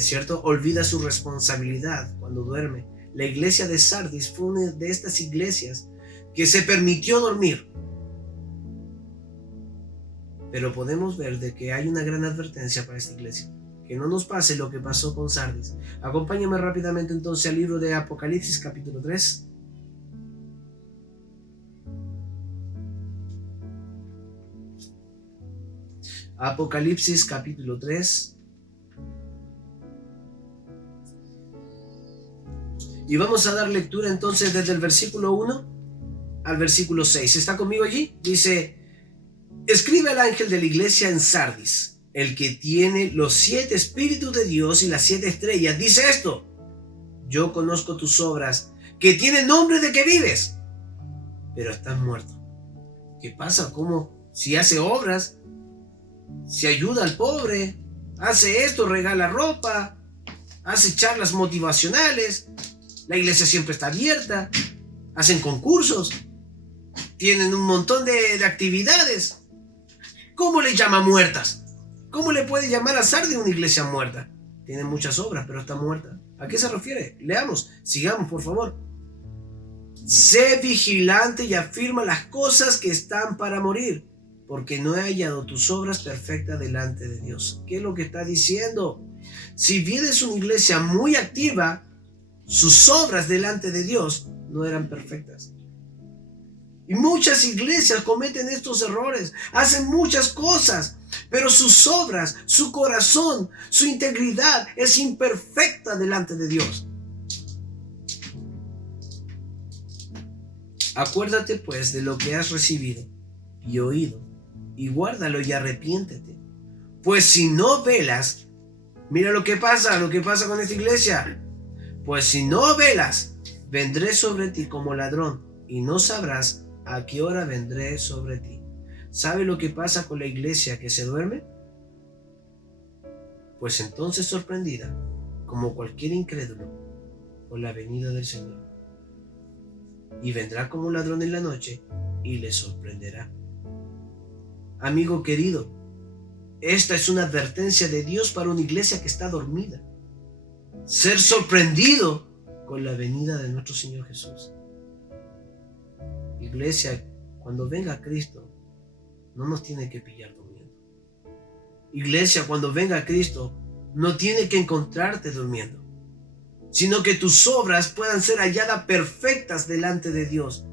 ¿Cierto? Olvida su responsabilidad cuando duerme. La iglesia de Sardis fue una de estas iglesias que se permitió dormir. Pero podemos ver de que hay una gran advertencia para esta iglesia. Que no nos pase lo que pasó con Sardis. Acompáñame rápidamente entonces al libro de Apocalipsis capítulo 3. Apocalipsis capítulo 3. Y vamos a dar lectura entonces desde el versículo 1 al versículo 6. ¿Está conmigo allí? Dice, escribe al ángel de la iglesia en Sardis, el que tiene los 7 espíritus de Dios y las 7 estrellas. Dice esto, yo conozco tus obras, que tienen nombre de que vives, pero estás muerto. ¿Qué pasa? ¿Cómo? Si hace obras, si ayuda al pobre, hace esto, regala ropa, hace charlas motivacionales, la iglesia siempre está abierta, hacen concursos, tienen un montón de actividades. ¿Cómo le llama muertas? ¿Cómo le puede llamar a Sardis una iglesia muerta? Tiene muchas obras, pero está muerta. ¿A qué se refiere? Leamos, sigamos, por favor. Sé vigilante y afirma las cosas que están para morir, porque no he hallado tus obras perfectas delante de Dios. ¿Qué es lo que está diciendo? Si bien es una iglesia muy activa, sus obras delante de Dios no eran perfectas. Y muchas iglesias cometen estos errores, hacen muchas cosas, pero sus obras, su corazón, su integridad es imperfecta delante de Dios. Acuérdate pues de lo que has recibido y oído, y guárdalo y arrepiéntete. Pues si no velas, mira lo que pasa con esta iglesia. Pues si no velas, vendré sobre ti como ladrón, y no sabrás a qué hora vendré sobre ti. ¿Sabe lo que pasa con la iglesia que se duerme? Pues entonces sorprendida, como cualquier incrédulo, por la venida del Señor. Y vendrá como ladrón en la noche, y le sorprenderá. Amigo querido, esta es una advertencia de Dios para una iglesia que está dormida. Ser sorprendido con la venida de nuestro Señor Jesús. Iglesia, cuando venga Cristo, no nos tiene que pillar durmiendo. Iglesia, cuando venga Cristo, no tiene que encontrarte durmiendo, sino que tus obras puedan ser halladas perfectas delante de Dios.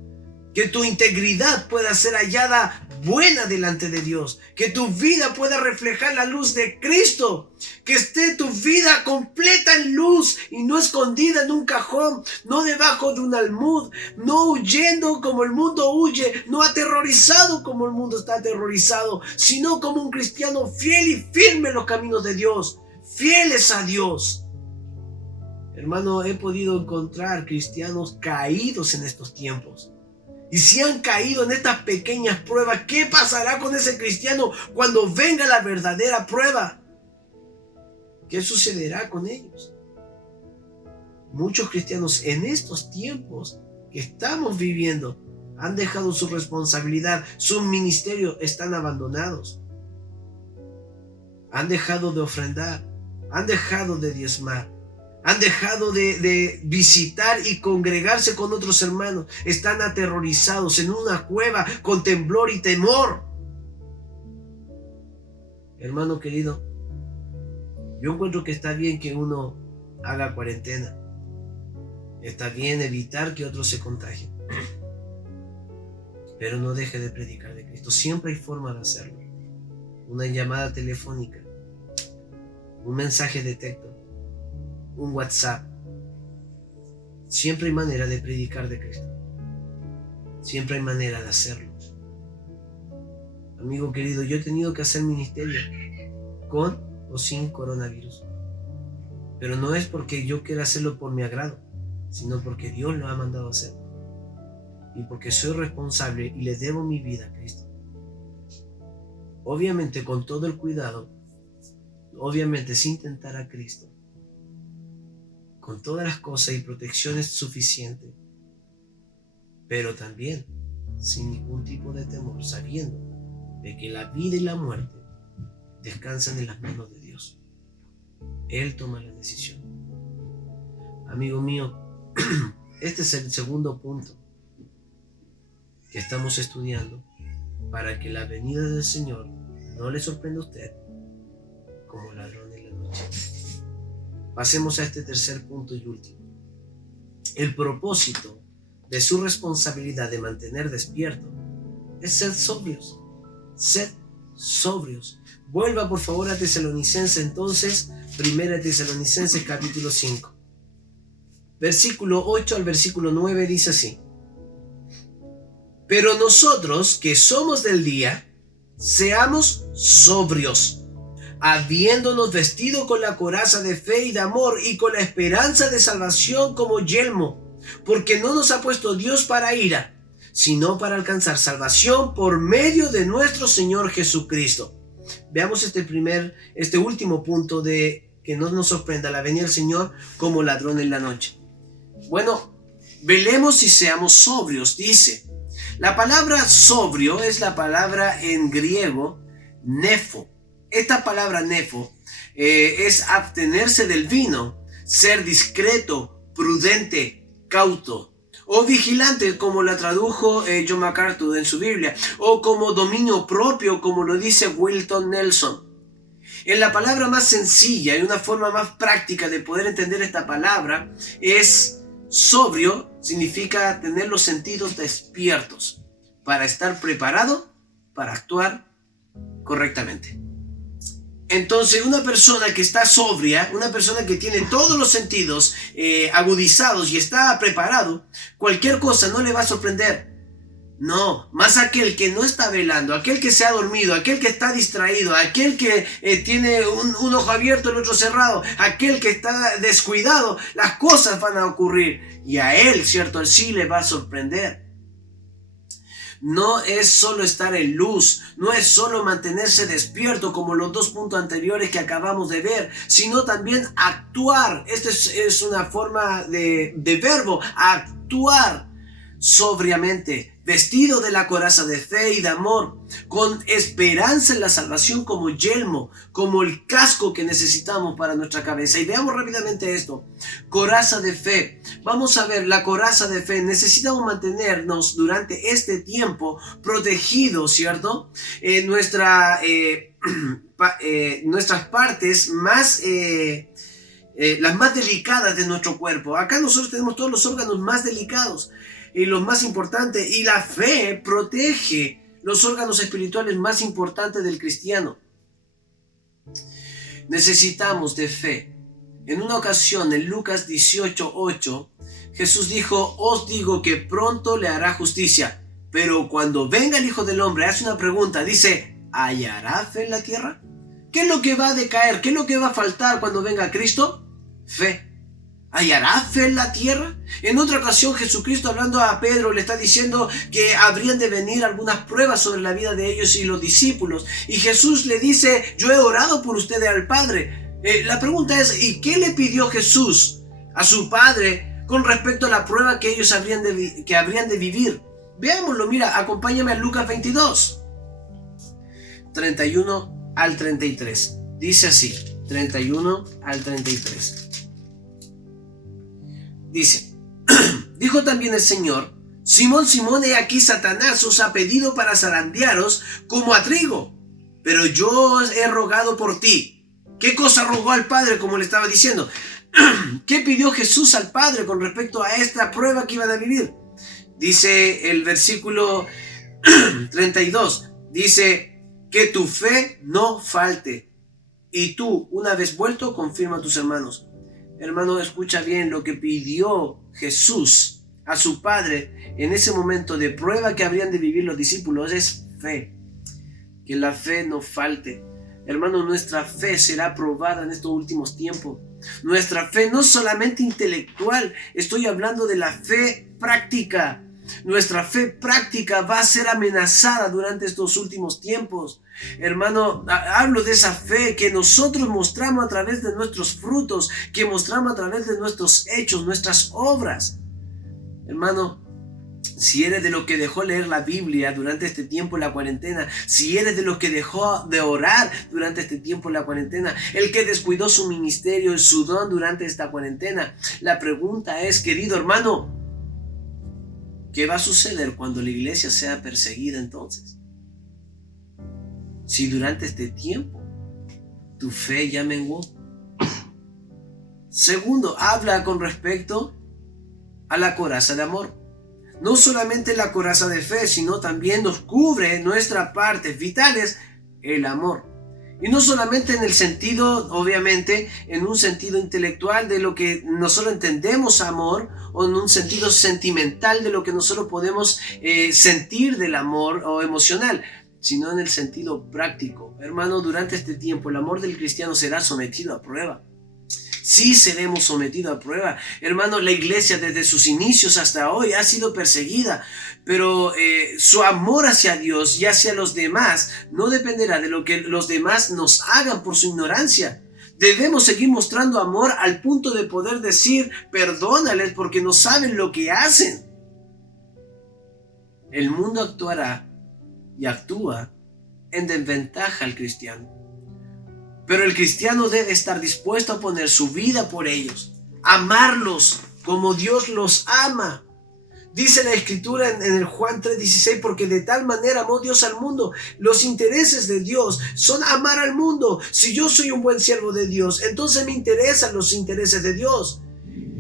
Que tu integridad pueda ser hallada buena delante de Dios, que tu vida pueda reflejar la luz de Cristo, que esté tu vida completa en luz y no escondida en un cajón, no debajo de un almud, no huyendo como el mundo huye, no aterrorizado como el mundo está aterrorizado, sino como un cristiano fiel y firme en los caminos de Dios, fieles a Dios. Hermano, he podido encontrar cristianos caídos en estos tiempos. Y si han caído en estas pequeñas pruebas, ¿qué pasará con ese cristiano cuando venga la verdadera prueba? ¿Qué sucederá con ellos? Muchos cristianos en estos tiempos que estamos viviendo han dejado su responsabilidad, su ministerio, están abandonados. Han dejado de ofrendar, han dejado de diezmar. Han dejado de visitar y congregarse con otros hermanos. Están aterrorizados en una cueva con temblor y temor. Hermano querido, yo encuentro que está bien que uno haga cuarentena. Está bien evitar que otros se contagien. Pero no deje de predicar de Cristo. Siempre hay forma de hacerlo. Una llamada telefónica, un mensaje de texto, un WhatsApp. Siempre hay manera de predicar de Cristo. Siempre hay manera de hacerlo. Amigo querido, yo he tenido que hacer ministerio con o sin coronavirus. Pero no es porque yo quiera hacerlo por mi agrado, sino porque Dios lo ha mandado a hacer. Y porque soy responsable y le debo mi vida a Cristo. Obviamente con todo el cuidado, obviamente sin tentar a Cristo, con todas las cosas y protecciones suficientes, pero también sin ningún tipo de temor, sabiendo de que la vida y la muerte descansan en las manos de Dios. Él toma la decisión. Amigo mío, este es el segundo punto que estamos estudiando para que la venida del Señor no le sorprenda a usted como ladrón en la noche. Pasemos a este tercer punto y último. El propósito de su responsabilidad de mantener despierto es ser sobrios. Sed sobrios. Vuelva por favor a Tesalonicenses entonces, 1 Tesalonicenses capítulo 5. Versículo 8 al versículo 9 dice así: pero nosotros que somos del día, seamos sobrios, habiéndonos vestido con la coraza de fe y de amor y con la esperanza de salvación como yelmo, porque no nos ha puesto Dios para ira, sino para alcanzar salvación por medio de nuestro Señor Jesucristo. Veamos este último punto de que no nos sorprenda la venida del Señor como ladrón en la noche. Bueno, velemos y seamos sobrios, dice. La palabra sobrio es la palabra en griego nefo. Esta palabra nefo es abstenerse del vino, ser discreto, prudente, cauto o vigilante, como la tradujo John MacArthur en su Biblia, o como dominio propio, como lo dice Wilton Nelson. En la palabra más sencilla y una forma más práctica de poder entender esta palabra es sobrio, significa tener los sentidos despiertos para estar preparado para actuar correctamente. Entonces, una persona que está sobria, una persona que tiene todos los sentidos agudizados y está preparado, cualquier cosa no le va a sorprender. No, más aquel que no está velando, aquel que se ha dormido, aquel que está distraído, aquel que tiene un ojo abierto, el otro cerrado, aquel que está descuidado, las cosas van a ocurrir y a él, cierto, él sí le va a sorprender. No es solo estar en luz, no es solo mantenerse despierto como los dos puntos anteriores que acabamos de ver, sino también actuar. Esta es una forma de verbo, actuar sobriamente, vestido de la coraza de fe y de amor, con esperanza en la salvación como yelmo, como el casco que necesitamos para nuestra cabeza. Y veamos rápidamente esto. Coraza de fe. Vamos a ver, la coraza de fe. Necesitamos mantenernos durante este tiempo protegidos, ¿cierto? Nuestras partes más... las más delicadas de nuestro cuerpo. Acá nosotros tenemos todos los órganos más delicados y los más importantes, y la fe protege los órganos espirituales más importantes del cristiano. Necesitamos de fe. En una ocasión, en Lucas 18:8, Jesús dijo: os digo que pronto le hará justicia. Pero cuando venga el Hijo del Hombre, hace una pregunta, dice: ¿hallará fe en la tierra? ¿Qué es lo que va a decaer? ¿Qué es lo que va a faltar cuando venga Cristo? Fe. ¿Hallará fe en la tierra? En otra ocasión, Jesucristo, hablando a Pedro, le está diciendo que habrían de venir algunas pruebas sobre la vida de ellos y los discípulos. Y Jesús le dice: yo he orado por ustedes al Padre. La pregunta es: ¿y qué le pidió Jesús a su Padre con respecto a la prueba que ellos habrían de vivir? Veámoslo, mira, acompáñame a Lucas 22, 31 al 33. Dice así, 31 al 33. Dice: dijo también el Señor: Simón, Simón, he aquí Satanás os ha pedido para zarandearos como a trigo, pero yo os he rogado por ti. ¿Qué cosa rogó al Padre, como le estaba diciendo? ¿Qué pidió Jesús al Padre con respecto a esta prueba que iban a vivir? Dice el versículo 32, dice: que tu fe no falte, y tú, una vez vuelto, confirma a tus hermanos. Hermano, escucha bien lo que pidió Jesús a su Padre en ese momento de prueba que habrían de vivir los discípulos. Es fe, que la fe no falte. Hermano, nuestra fe será probada en estos últimos tiempos. Nuestra fe no solamente intelectual, estoy hablando de la fe práctica. Nuestra fe práctica va a ser amenazada durante estos últimos tiempos. Hermano, hablo de esa fe que nosotros mostramos a través de nuestros frutos, que mostramos a través de nuestros hechos, nuestras obras. Hermano, si eres de los que dejó leer la Biblia durante este tiempo en la cuarentena, si eres de los que dejó de orar durante este tiempo en la cuarentena, el que descuidó su ministerio y su don durante esta cuarentena, la pregunta es, querido hermano, ¿qué va a suceder cuando la iglesia sea perseguida entonces? Si durante este tiempo tu fe ya menguó. Segundo, habla con respecto a la coraza de amor. No solamente la coraza de fe, sino también nos cubre nuestras partes vitales, el amor. Y no solamente en el sentido, obviamente, en un sentido intelectual de lo que nosotros entendemos amor, o en un sentido sentimental de lo que nosotros podemos sentir del amor o emocional, sino en el sentido práctico. Hermano, durante este tiempo el amor del cristiano será sometido a prueba. Sí seremos sometidos a prueba. Hermano, la iglesia desde sus inicios hasta hoy ha sido perseguida, pero su amor hacia Dios y hacia los demás no dependerá de lo que los demás nos hagan por su ignorancia. Debemos seguir mostrando amor al punto de poder decir: perdónales porque no saben lo que hacen. El mundo actuará y actúa en desventaja al cristiano. Pero el cristiano debe estar dispuesto a poner su vida por ellos, amarlos como Dios los ama. Dice la Escritura en el Juan 3:16: porque de tal manera amó Dios al mundo. Los intereses de Dios son amar al mundo. Si yo soy un buen siervo de Dios, entonces me interesan los intereses de Dios.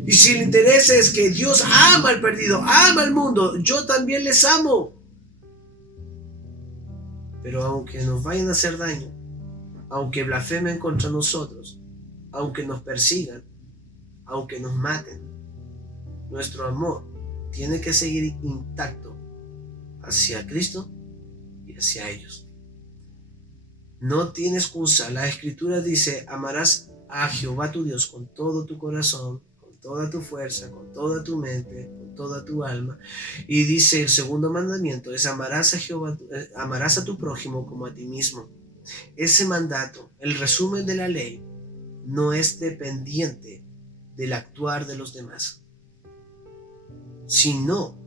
Y si el interés es que Dios ama al perdido, ama al mundo, yo también les amo. Pero aunque nos vayan a hacer daño, aunque blasfemen contra nosotros, aunque nos persigan, aunque nos maten, nuestro amor tiene que seguir intacto hacia Cristo y hacia ellos. No tiene excusa. La Escritura dice: amarás a Jehová tu Dios con todo tu corazón, con toda tu fuerza, con toda tu mente, con toda tu alma. Y dice el segundo mandamiento es: amarás a tu prójimo como a ti mismo. Ese mandato, el resumen de la ley, no es dependiente del actuar de los demás, sino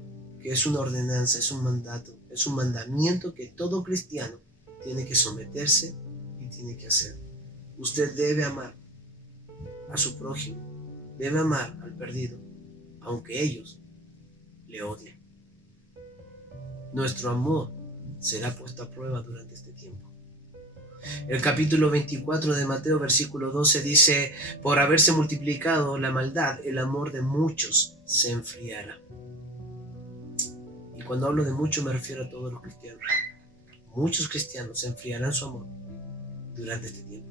que es una ordenanza, es un mandato, es un mandamiento que todo cristiano tiene que someterse y tiene que hacer. Usted debe amar a su prójimo, debe amar al perdido, aunque ellos le odien. Nuestro amor será puesto a prueba durante este tiempo. El capítulo 24 de Mateo, versículo 12 dice: por haberse multiplicado la maldad, el amor de muchos se enfriará. Y cuando hablo de muchos me refiero a todos los cristianos. muchos cristianos enfriarán su amor durante este tiempo.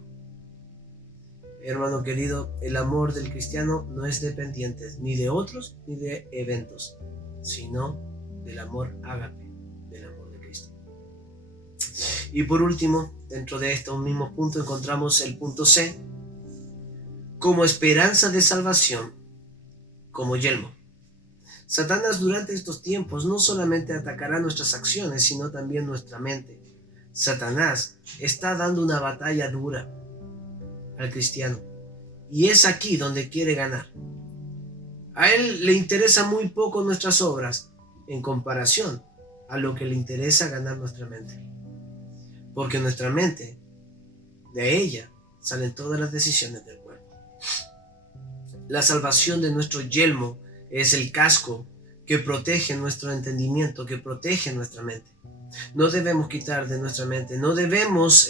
Hermano querido, el amor del cristiano no es dependiente ni de otros ni de eventos, sino del amor ágape, del amor de Cristo. Y por último, dentro de estos mismos puntos encontramos el punto C, como esperanza de salvación, como yelmo. Satanás durante estos tiempos no solamente atacará nuestras acciones, sino también nuestra mente. Satanás está dando una batalla dura al cristiano, y es aquí donde quiere ganar. A él le interesa muy poco nuestras obras en comparación a lo que le interesa ganar nuestra mente. Porque nuestra mente, de ella salen todas las decisiones del cuerpo. La salvación de nuestro yelmo es el casco que protege nuestro entendimiento, que protege nuestra mente. No debemos quitar de nuestra mente, no debemos,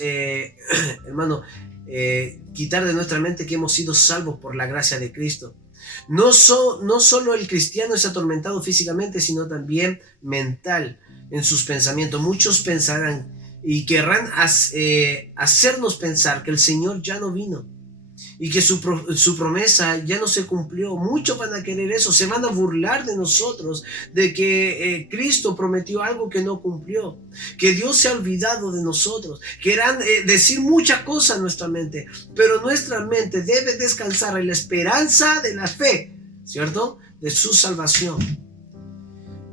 quitar de nuestra mente que hemos sido salvos por la gracia de Cristo. No solo el cristiano es atormentado físicamente, sino también mental en sus pensamientos. Muchos pensarán y querrán hacernos pensar que el Señor ya no vino y que su promesa ya no se cumplió. Muchos van a querer eso, se van a burlar de nosotros, de que Cristo prometió algo que no cumplió, que Dios se ha olvidado de nosotros. Querrán decir muchas cosas en nuestra mente, pero nuestra mente debe descansar en la esperanza de la fe, ¿cierto? De su salvación.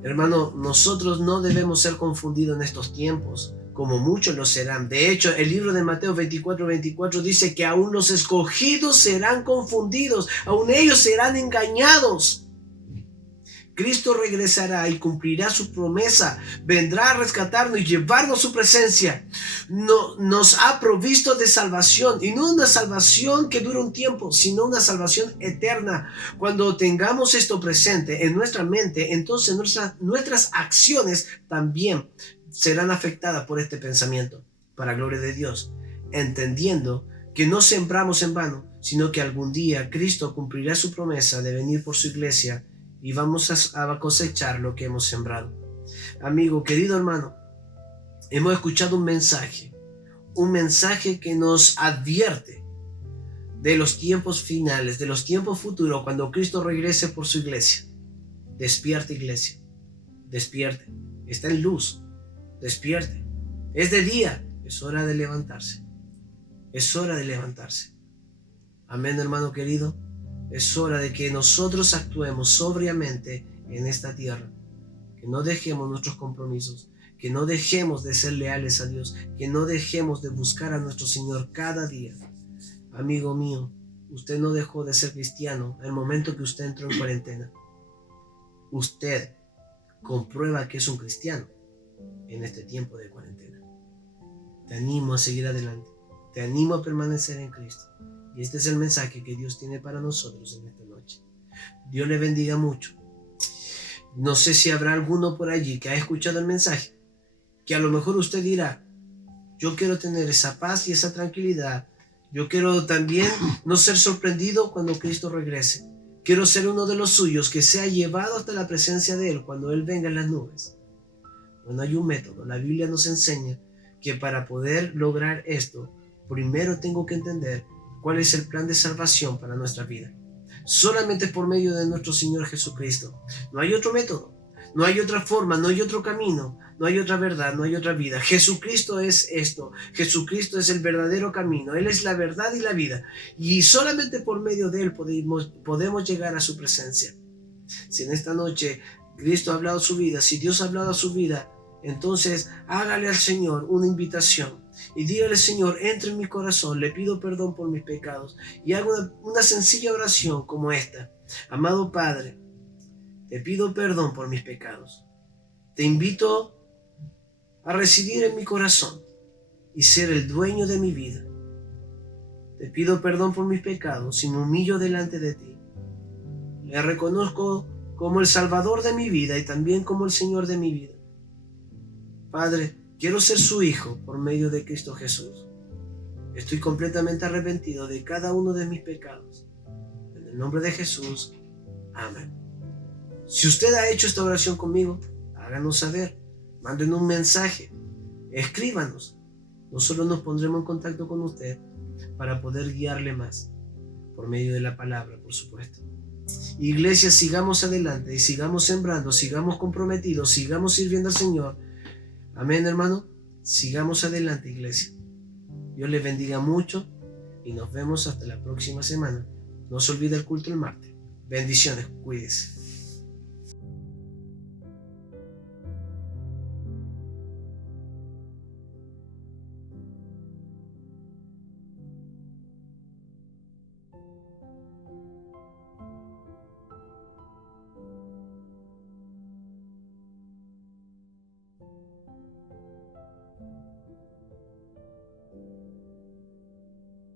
Hermano, nosotros no debemos ser confundidos en estos tiempos, como muchos lo serán. De hecho, el libro de Mateo 24 dice que aún los escogidos serán confundidos, aún ellos serán engañados. Cristo regresará y cumplirá su promesa, vendrá a rescatarnos y llevarnos a su presencia. Nos ha provisto de salvación, y no una salvación que dura un tiempo, sino una salvación eterna. Cuando tengamos esto presente en nuestra mente, entonces nuestras acciones también serán afectadas por este pensamiento, para gloria de Dios, entendiendo que no sembramos en vano, sino que algún día Cristo cumplirá su promesa de venir por su iglesia y vamos a cosechar lo que hemos sembrado. Amigo, querido hermano, hemos escuchado un mensaje que nos advierte de los tiempos finales, de los tiempos futuros, cuando Cristo regrese por su iglesia. Despierta, iglesia, despierte, está en luz. Despierte, es de día, es hora de levantarse, es hora de levantarse. Amén, hermano querido, es hora de que nosotros actuemos sobriamente en esta tierra, que no dejemos nuestros compromisos, que no dejemos de ser leales a Dios, que no dejemos de buscar a nuestro Señor cada día. Amigo mío, usted no dejó de ser cristiano el momento que usted entró en cuarentena. Usted comprueba que es un cristiano en este tiempo de cuarentena. Te animo a seguir adelante, te animo a permanecer en Cristo, y este es el mensaje que Dios tiene para nosotros en esta noche. Dios le bendiga mucho. No sé si habrá alguno por allí que ha escuchado el mensaje, que a lo mejor usted dirá: yo quiero tener esa paz y esa tranquilidad, yo quiero también no ser sorprendido cuando Cristo regrese, quiero ser uno de los suyos que sea llevado hasta la presencia de Él cuando Él venga en las nubes. Bueno, hay un método. La Biblia nos enseña que para poder lograr esto, primero tengo que entender cuál es el plan de salvación para nuestra vida. Solamente por medio de nuestro Señor Jesucristo. No hay otro método, no hay otra forma, no hay otro camino, no hay otra verdad, no hay otra vida. Jesucristo es esto. Jesucristo es el verdadero camino. Él es la verdad y la vida. Y solamente por medio de Él podemos llegar a su presencia. Si en esta noche Cristo ha hablado a su vida, si Dios ha hablado a su vida, entonces hágale al Señor una invitación y dígale: Señor, entra en mi corazón, le pido perdón por mis pecados, y haga una sencilla oración como esta: amado Padre, te pido perdón por mis pecados, te invito a residir en mi corazón y ser el dueño de mi vida. Te pido perdón por mis pecados y me humillo delante de ti. Le reconozco como el Salvador de mi vida y también como el Señor de mi vida. Padre, quiero ser su hijo por medio de Cristo Jesús. Estoy completamente arrepentido de cada uno de mis pecados. En el nombre de Jesús, amén. Si usted ha hecho esta oración conmigo, háganos saber. Mándenos un mensaje escríbanos. Nosotros nos pondremos en contacto con usted para poder guiarle más, por medio de la palabra, por supuesto. Iglesia, sigamos adelante y sigamos sembrando, sigamos comprometidos, sigamos sirviendo al Señor. Amén, hermano. Sigamos adelante, iglesia. Dios les bendiga mucho y nos vemos hasta la próxima semana. No se olvide el culto el martes. Bendiciones, cuídese.